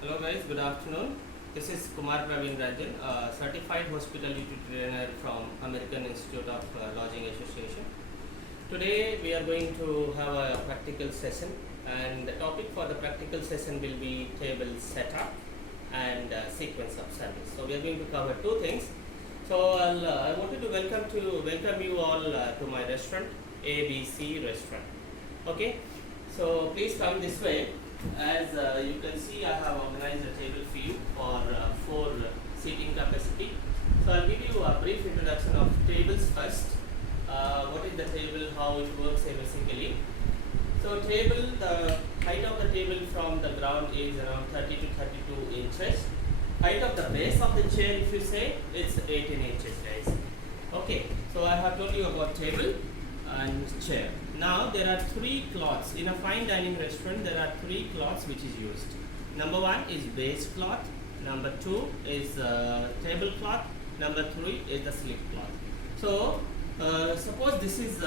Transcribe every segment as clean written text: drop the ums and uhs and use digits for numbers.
Hello guys, good afternoon. This is Kumar Praveen Rajan, certified hospitality trainer from American Institute of Lodging Association. Today we are going to have a practical session, and the topic for the practical session will be table setup and sequence of service. So we are going to cover two things. So I wanted to welcome you all to my restaurant, ABC Restaurant. Okay, so please come this way. As you can see, I have organized a table for you for 4 seating capacity. So I'll give you a brief introduction of tables first. What is the table, how it works basically. So table, the height of the table from the ground is around 30 to 32 inches. Height of the base of the chair, if you say, it's 18 inches guys. Okay, so I have told you about table and chair. Now there are 3 cloths. In a fine dining restaurant, there are 3 cloths which is used. Number 1 is base cloth, number 2 is tablecloth, number 3 is the slip cloth. So suppose this is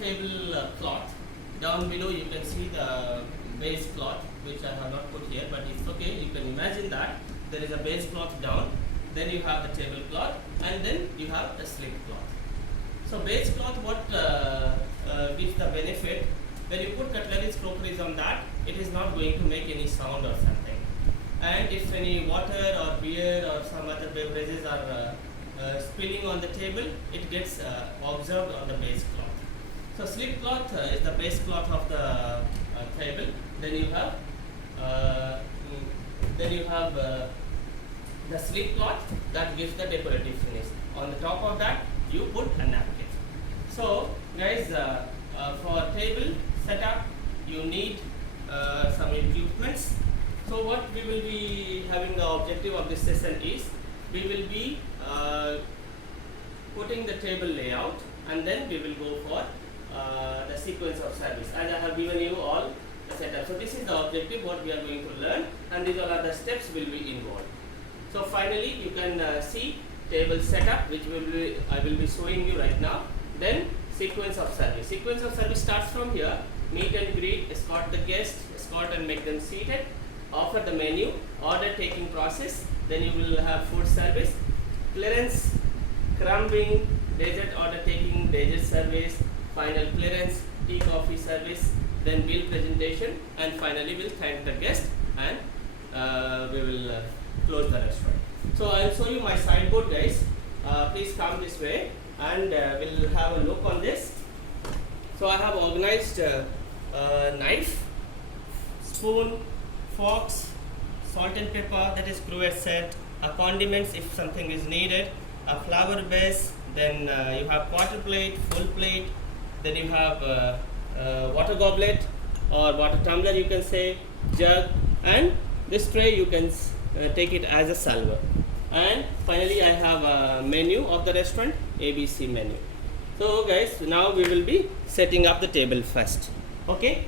table cloth. Down below you can see the base cloth, which I have not put here, but it's okay. You can imagine that there is a base cloth down, then you have the tablecloth, and then you have the slip cloth. So base cloth, what gives the benefit? When you put cutleries, crockeries on that, it is not going to make any sound or something. And if any water or beer or some other beverages are spilling on the table, it gets observed on the base cloth. So slip cloth is the base cloth of the table. Then you have the slip cloth that gives the decorative finish. On the top of that, you put a napkin. So guys, for table setup, you need some equipments. So what we will be having, the objective of this session is, we will be putting the table layout, and then we will go for the sequence of service, as I have given you all the setup. So this is the objective, what we are going to learn, and these all are the steps will be involved. So finally you can see table setup, which I will be showing you right now. Then sequence of service. Sequence of service starts from here. Meet and greet, escort the guest, escort and make them seated, offer the menu, order taking process, then you will have food service, clearance, crumbing, dessert order taking, dessert service, final clearance, tea coffee service, then bill presentation, and finally we'll thank the guest, and we will close the restaurant. So I'll show you my sideboard guys. Please come this way, and we'll have a look on this. So I have organized knife, spoon, forks, salt and pepper, that is cruet set, condiments if something is needed, a flower base, then you have quarter plate, full plate, then you have water goblet or water tumbler, you can say, jug, and this tray you can take it as a salver. And finally I have a menu of the restaurant, ABC menu. So guys, now we will be setting up the table first. Okay,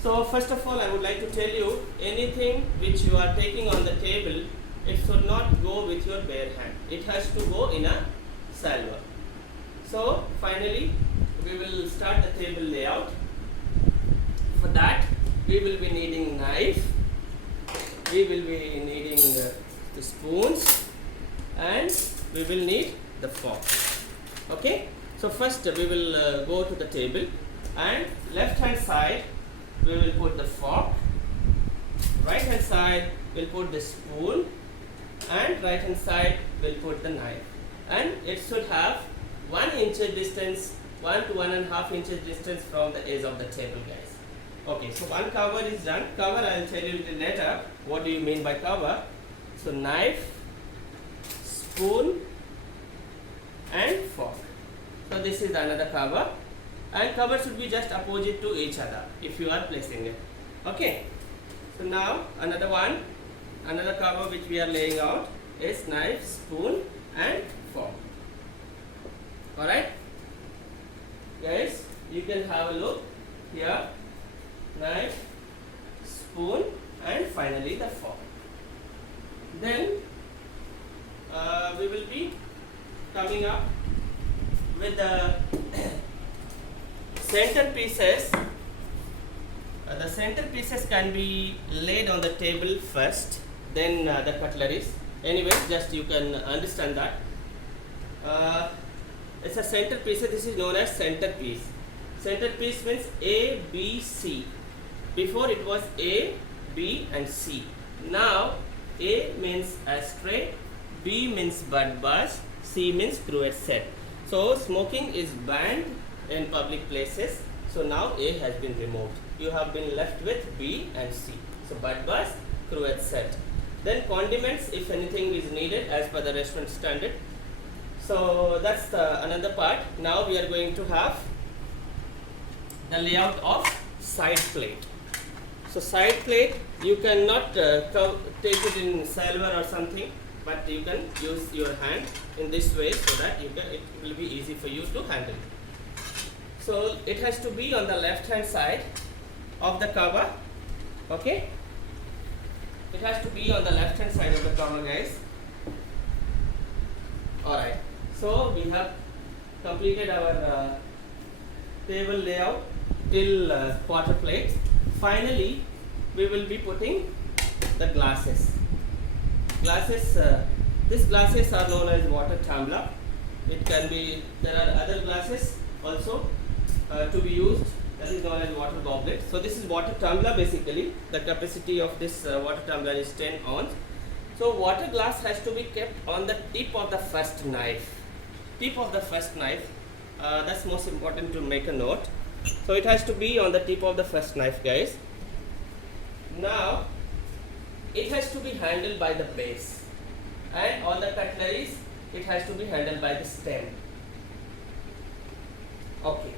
so first of all I would like to tell you, anything which you are taking on the table, it should not go with your bare hand. It has to go in a salver. So finally we will start the table layout. For that we will be needing knife, we will be needing the spoons, and we will need the fork. Okay, so first we will go to the table, and left hand side we will put the fork, right hand side we'll put the spoon, and right hand side we'll put the knife, and it should have 1 inch distance, 1 to 1.5 inches distance from the edge of the table guys. Okay, so one cover is done. Cover I will tell you later what do you mean by cover. So knife, spoon, and fork. So this is another cover, and cover should be just opposite to each other if you are placing it. Okay, so now another cover which we are laying out is knife, spoon, and fork. Alright guys, you can have a look here, knife, spoon, and finally the fork. Then we will be coming up with the center pieces. The center pieces can be laid on the table first, then the cutleries. Anyway, just you can understand that. It's a centerpiece. This is known as centerpiece. Centerpiece means A, B, C. Before it was A, B and C. Now A means ashtray, B means bud bus, C means cruet set. So smoking is banned in public places. So now A has been removed. You have been left with B and C. So bud bus, cruet set. Then condiments, if anything is needed as per the restaurant standard. So that's another part. Now we are going to have the layout of side plate. So side plate, you cannot take it in silver or something, but you can use your hand in this way so that it will be easy for you to handle. So it has to be on the left hand side of the cover. Okay, it has to be on the left hand side of the cover, guys. Alright, so we have completed our table layout till quarter plate. Finally, we will be putting the glasses. These glasses are known as water tumbler. It can be, there are other glasses also to be used, that is known as water goblet. So this is water tumbler basically. The capacity of this water tumbler is 10 ounce. So water glass has to be kept on the tip of the first knife. Tip of the first knife, that's most important to make a note. So it has to be on the tip of the first knife, guys. Now it has to be handled by the base, and on the cutleries it has to be handled by the stem. Okay.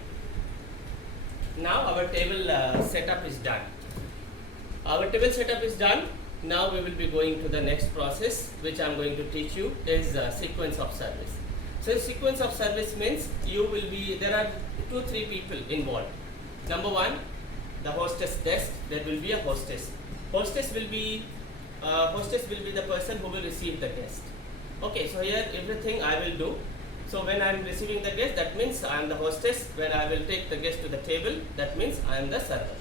Now our table setup is done. Our table setup is done. Now we will be going to the next process, which I am going to teach you, is sequence of service. So sequence of service means there are 2-3 people involved. Number one, the hostess desk. There will be a hostess. Hostess will be the person who will receive the guest. Okay, so here everything I will do. So when I am receiving the guest, that means I am the hostess. When I will take the guest to the table, that means I am the server.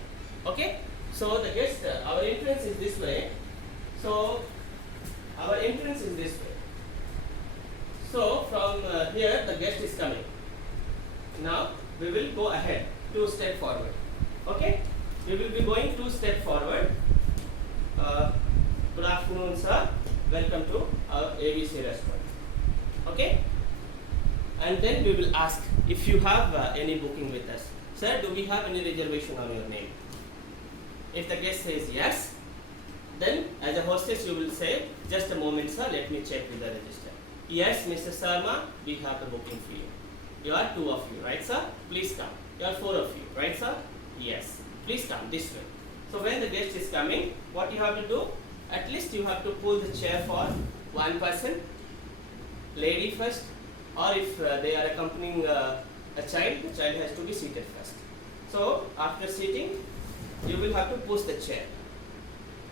Okay, so the guest, our entrance is this way. So our entrance is this way. So from here the guest is coming. Now we will go ahead 2 steps forward. Okay, we will be going 2 steps forward. Good afternoon, sir. Welcome to our ABC restaurant. Okay, and then we will ask if you have any booking with us. Sir, do we have any reservation on your name? If the guest says yes, then as a hostess you will say, just a moment, sir, let me check with the register. Yes, Mr. Sarma, we have the booking for you. You are 2 of you, right, sir? Please come. You are 4 of you, right, sir? Yes. Please come this way. So when the guest is coming, what you have to do? At least you have to pull the chair for one person, lady first, or if they are accompanying a child, the child has to be seated first. So after seating, you will have to push the chair.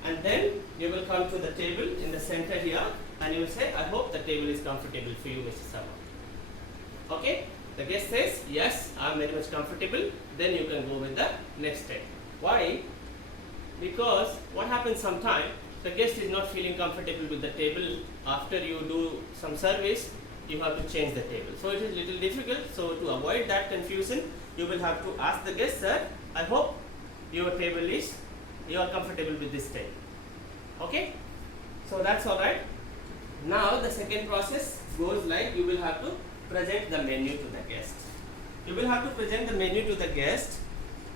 And then you will come to the table in the center here, and you will say, I hope the table is comfortable for you, Mr. Sarma. Okay? The guest says, yes, I am very much comfortable. Then you can go with the next step. Why? Because what happens sometimes, the guest is not feeling comfortable with the table. After you do some service, you have to change the table. So it is little difficult. So to avoid that confusion, you will have to ask the guest, sir, I hope your table is, you are comfortable with this table. Okay? So that's alright. Now the second process goes like, you will have to present the menu to the guest. You will have to present the menu to the guest.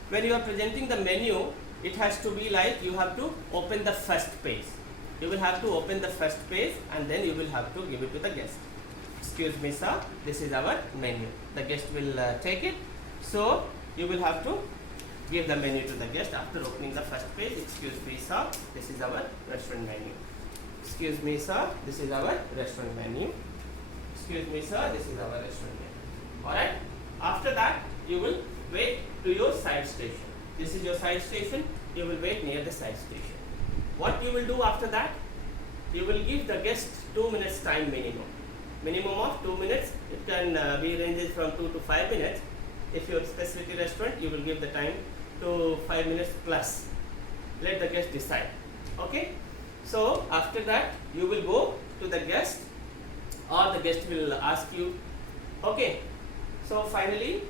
When you are presenting the menu, it has to be like, you have to open the first page. You will have to open the first page and then you will have to give it to the guest. Excuse me, sir, this is our menu. The guest will take it. So you will have to give the menu to the guest after opening the first page. Excuse me, sir, this is our restaurant menu. Excuse me, sir, this is our restaurant menu. Excuse me, sir, this is our restaurant menu. Alright? After that, you will wait to your side station. This is your side station. You will wait near the side station. What you will do after that? You will give the guest 2 minutes time minimum. Minimum of 2 minutes. It can be ranges from 2 to 5 minutes. If you are a specialty restaurant, you will give the time to 5 minutes plus. Let the guest decide. Okay? So after that you will go to the guest, or the guest will ask you. Okay. So finally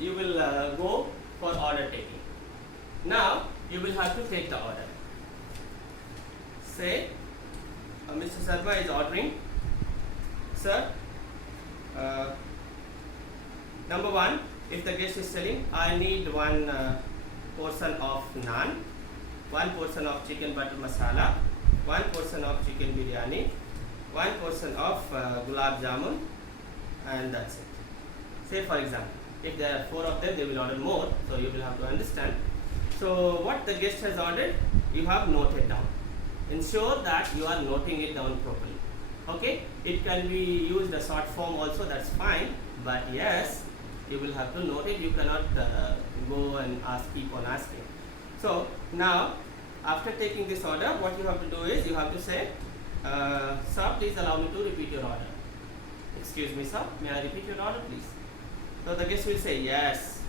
you will go for order taking. Now you will have to take the order. Say Mr. Sarma is ordering, sir, number one, if the guest is telling, I need one portion of naan, one portion of chicken butter masala, one portion of chicken biryani, one portion of gulab jamun, and that's it. Say for example, if there are 4 of them, they will order more, so you will have to understand. So what the guest has ordered, you have noted down. Ensure that you are noting it down properly. Okay, it can be used a short form also, that's fine, but yes, you will have to note it. You cannot go and keep on asking. So now after taking this order, what you have to do is you have to say, sir, please allow me to repeat your order. Excuse me, sir, may I repeat your order, please? So the guest will say, yes,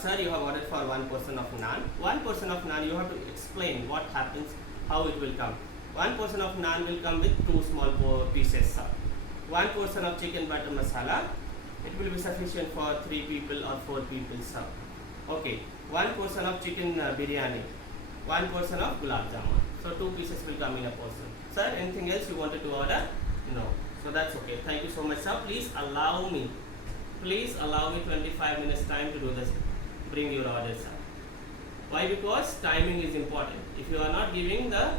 sir, you have ordered for one portion of naan. One portion of naan, you have to explain what happens, how it will come. One portion of naan will come with 2 small pieces, sir. One portion of chicken butter masala, it will be sufficient for 3 people or 4 people, sir. Okay. One portion of chicken biryani, one portion of gulab jamun. So 2 pieces will come in a portion. Sir, anything else you wanted to order? No. So that's okay. Thank you so much, sir. Please allow me 25 minutes time to do this. Bring your order, sir. Why? Because timing is important. If you are not giving the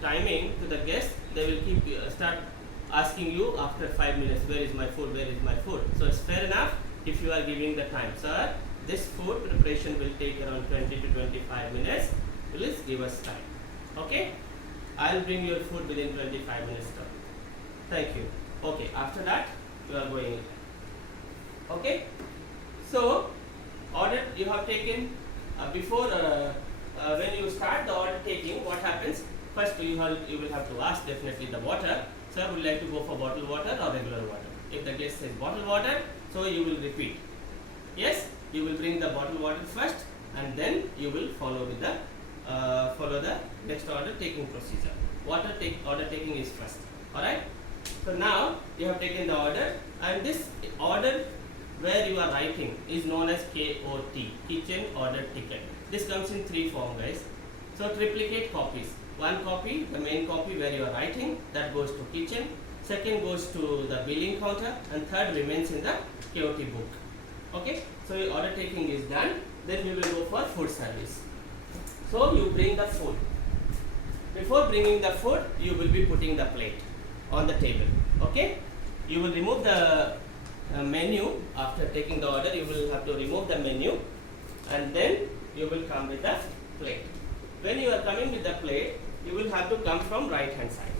timing to the guest, they will keep start asking you after 5 minutes, where is my food, where is my food. So it's fair enough if you are giving the time. Sir, this food preparation will take around 20 to 25 minutes. Please give us time. Okay? I'll bring your food within 25 minutes time. Thank you. Okay, after that you are going. Okay? So, order you have taken before when you start the order taking, what happens? First you will have to ask definitely the water. Sir, would you like to go for bottled water or regular water? If the guest says bottled water, so you will repeat. Yes, you will bring the bottled water first, and then you will follow with the next order taking procedure. Order taking is first. Alright? So now you have taken the order, and this order where you are writing is known as KOT, kitchen order ticket. This comes in 3 forms, guys. So triplicate copies. One copy, the main copy where you are writing, that goes to kitchen. Second goes to the billing counter, and third remains in the KOT book. Okay, so your order taking is done. Then we will go for food service. So you bring the food. Before bringing the food, you will be putting the plate on the table. Okay, you will remove the menu. After taking the order, you will have to remove the menu, and then you will come with the plate. When you are coming with the plate, you will have to come from right hand side.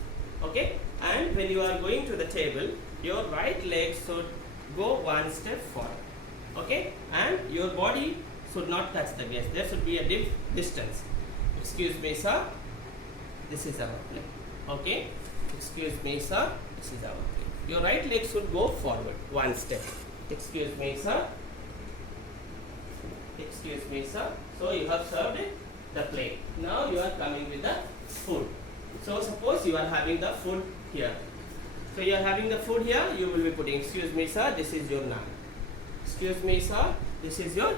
Okay, and when you are going to the table, your right leg should go 1 step forward. Okay, and your body should not touch the guest. There should be a distance. Excuse me, sir, this is our plate. Okay, excuse me, sir, this is our plate. Your right leg should go forward 1 step. Excuse me, sir. Excuse me, sir. So you have served the plate. Now you are coming with the food. So suppose you are having the food here. So you are having the food here, you will be putting, excuse me, sir, this is your naan. Excuse me, sir, this is your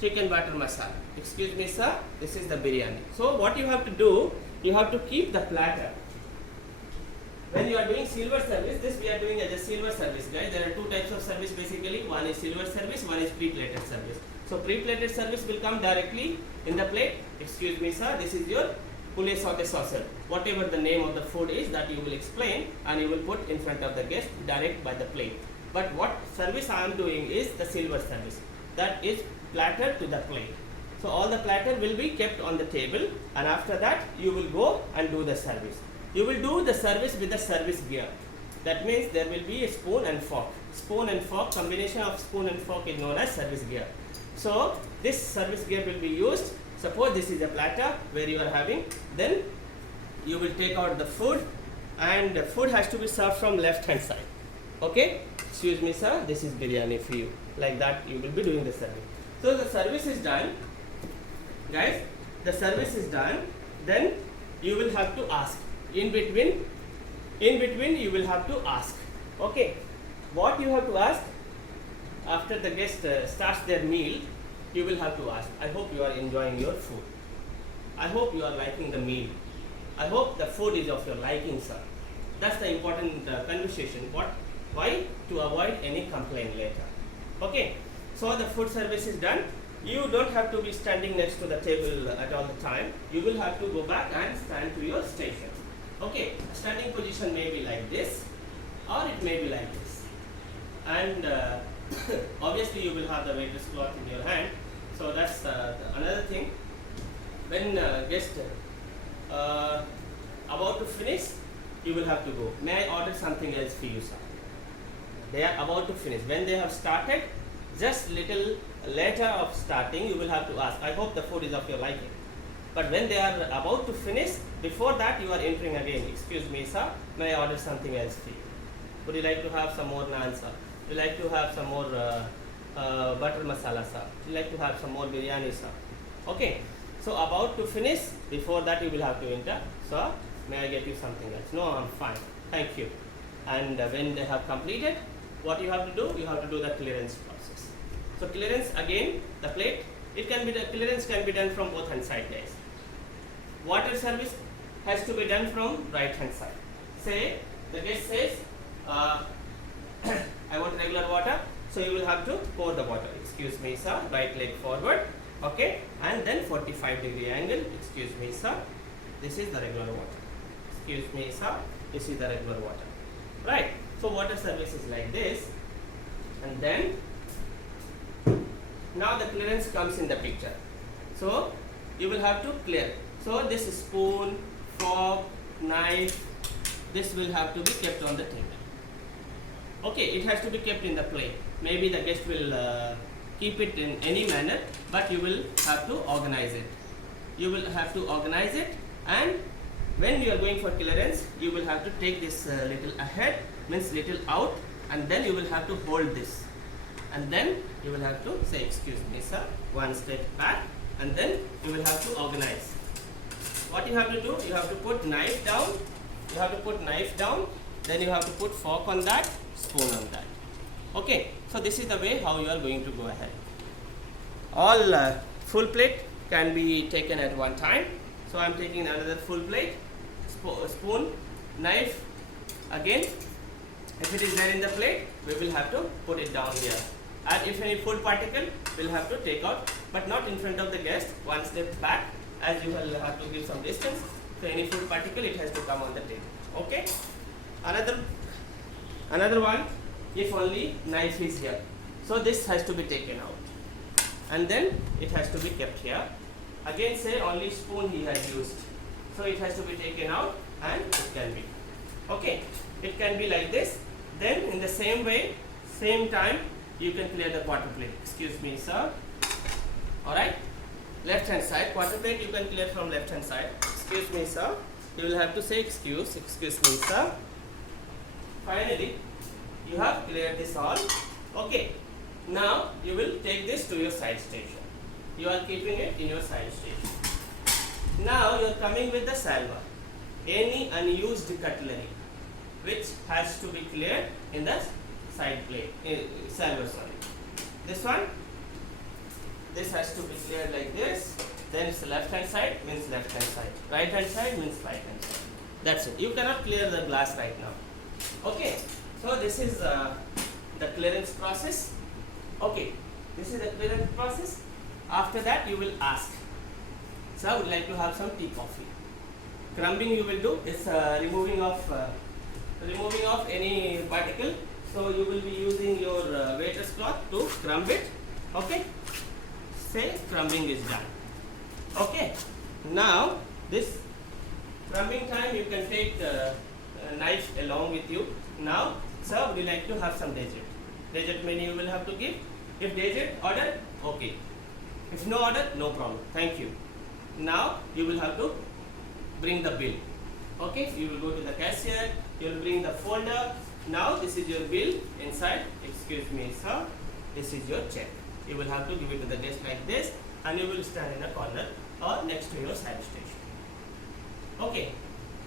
chicken butter masala. Excuse me, sir, this is the biryani. So what you have to do, you have to keep the platter. When you are doing silver service, this we are doing as a silver service, guys. There are 2 types of service basically. One is silver service, one is pre-plated service. So pre-plated service will come directly in the plate. Excuse me, sir, this is your poulet sauté saucer. Whatever the name of the food is, that you will explain and you will put in front of the guest direct by the plate. But what service I am doing is the silver service. That is platter to the plate. So all the platter will be kept on the table, and after that you will go and do the service. You will do the service with the service gear. That means there will be a spoon and fork. Spoon and fork, combination of spoon and fork is known as service gear. So this service gear will be used. Suppose this is a platter where you are having, then you will take out the food, and the food has to be served from left hand side. Okay, excuse me, sir, this is biryani for you. Like that you will be doing the service. So the service is done, guys. The service is done. then you will have to ask. In between you will have to ask. Okay, what you have to ask after the guest starts their meal, you will have to ask, I hope you are enjoying your food. I hope you are liking the meal. I hope the food is of your liking, sir. That's the important conversation. Why? To avoid any complaint later. Okay, so the food service is done. You don't have to be standing next to the table at all the time. You will have to go back and stand to your station. Okay, a standing position may be like this, or it may be like this. And obviously you will have the waiter's cloth in your hand. So that's another thing. When guest about to finish, you will have to go. May I order something else for you, sir? They are about to finish. When they have started, just little later of starting, you will have to ask, I hope the food is of your liking. But when they are about to finish, before that you are entering again, excuse me, sir, may I order something else for you? Would you like to have some more naan, sir? Would you like to have some more butter masala, sir? Would you like to have some more biryani, sir? Okay, so about to finish, before that you will have to enter, sir, may I get you something else? No, I'm fine, thank you. And when they have completed, what you have to do? You have to do the clearance process. So clearance, again, the plate, clearance can be done from both hand side, guys. Water service has to be done from right hand side. Say, the guest says, I want regular water, so you will have to pour the water. Excuse me, sir, right leg forward, okay, and then 45-degree angle. Excuse me, sir, this is the regular water. Excuse me, sir, this is the regular water. Right, so water service is like this, and then now the clearance comes in the picture. So you will have to clear. So this spoon, fork, knife, this will have to be kept on the table. Okay, it has to be kept in the plate. Maybe the guest will keep it in any manner, but you will have to organize it. You will have to organize it, and when you are going for clearance, you will have to take this little ahead, means little out, and then you will have to hold this. And then you will have to say, excuse me, sir, one step back, and then you will have to organize. What you have to do? You have to put knife down. You have to put knife down. Then you have to put fork on that, spoon on that. Okay. So this is the way how you are going to go ahead. All full plate can be taken at one time. So I am taking another full plate, spoon, knife. Again, if it is there in the plate, we will have to put it down here. And if any food particle, we'll have to take out, but not in front of the guest. One step back, as you will have to give some distance. So any food particle, it has to come on the table. Okay. Another one, if only knife is here. So this has to be taken out, and then it has to be kept here. Again, say only spoon he has used. So it has to be taken out, and it can be. Okay. It can be like this. Then in the same way, same time, you can clear the quarter plate. Excuse me, sir. Alright. Left hand side, quarter plate you can clear from left hand side. Excuse me, sir. You will have to say excuse me, sir. Finally, you have cleared this all. Okay. Now you will take this to your side station. You are keeping it in your side station. Now you are coming with the salver. Any unused cutlery which has to be cleared in the side plate, salver, sorry. This one, this has to be cleared like this. Then it's the left hand side, means left hand side. Right hand side means right hand side. That's it. You cannot clear the glass right now. Okay. So this is the clearance process. Okay. This is the clearance process. After that you will ask, sir, I would like to have some tea coffee. Crumbing you will do is removing of any particle. So you will be using your waiter's cloth to crumb it. Okay. Say crumbing is done. Okay. Now this crumbing time you can take the knife along with you. Now, sir, would you like to have some dessert? Dessert menu you will have to give. If dessert, order, okay. If no order, no problem. Thank you. Now you will have to bring the bill. Okay, you will go to the cashier, you will bring the folder. Now this is your bill inside. Excuse me, sir, this is your check. You will have to give it to the desk like this, and you will stand in a corner or next to your side station. Okay,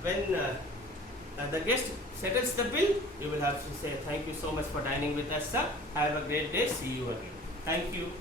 when the guest settles the bill, you will have to say thank you so much for dining with us, sir. Have a great day. See you again. Thank you.